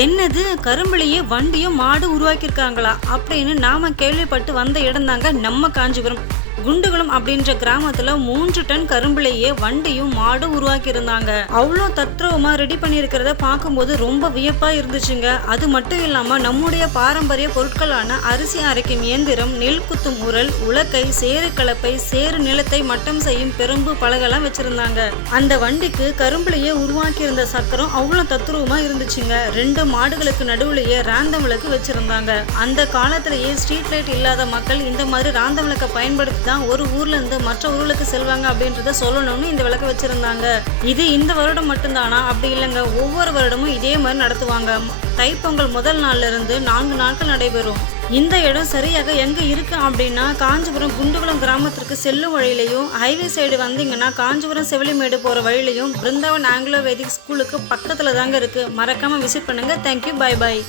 என்னது கரும்புலயே வண்டியும் மாடு உருவாக்கியிருக்காங்களா அப்படின்னு நாம கேள்விப்பட்டு வந்த இடம் தாங்க நம்ம காஞ்சிபுரம். குண்டுகுளம் அப்படின்ற கிராமத்துல 3 டன் கரும்புலையே வண்டியும் மாடும் உருவாக்கி இருந்தாங்க. அவ்வளோ தத்ரூபமா ரெடி பண்ணியிருக்கிறத பார்க்கும்போது ரொம்ப வியப்பா இருந்துச்சுங்க. அது மட்டும் இல்லாம நம்முடைய பாரம்பரிய பொருட்களான அரிசி அரைக்கும் இயந்திரம், நெல் குத்தும் உரல், உலக்கை, சேறு கலப்பை, சேறு நிலத்தை மட்டம் செய்யும் பெரும்பு பலகெல்லாம் வச்சிருந்தாங்க. அந்த வண்டிக்கு கரும்புலையே உருவாக்கி இருந்த சக்கரம் அவ்வளோ தத்ரூபமா இருந்துச்சுங்க. 2 மாடுகளுக்கு நடுவுலயே ராந்தம் விளக்கு வச்சிருந்தாங்க. அந்த காலத்திலேயே ஸ்ட்ரீட் லைட் இல்லாத மக்கள் இந்த மாதிரி ராந்தம் விளக்கை பயன்படுத்தி தான் ஒரு ஊர்ல இருந்து மற்ற ஊர்களுக்கு செல்வாங்க அப்படின்றத சொல்லணும்னு இந்த விளக்கு வச்சிருந்தாங்க. இது இந்த வருடம் மட்டும்தானா? அப்படி இல்லைங்க, ஒவ்வொரு வருடமும் இதே மாதிரி நடத்துவாங்க. தைப்பொங்கல் முதல் நாள்ல இருந்து 4 நாட்கள் நடைபெறும். இந்த இடம் சரியாக எங்க இருக்கு அப்படின்னா, காஞ்சிபுரம் குண்டுகுளம் கிராமத்திற்கு செல்லும் வழியிலையும், ஹைவே சைடு வந்தீங்கன்னா காஞ்சிபுரம் செவிலிமேடு போற வழியிலையும் பிருந்தாவன் ஆங்கிலோ வேதிக் ஸ்கூலுக்கு பக்கத்துல தாங்க இருக்கு. மறக்காம விசிட் பண்ணுங்க. Thank you, bye bye.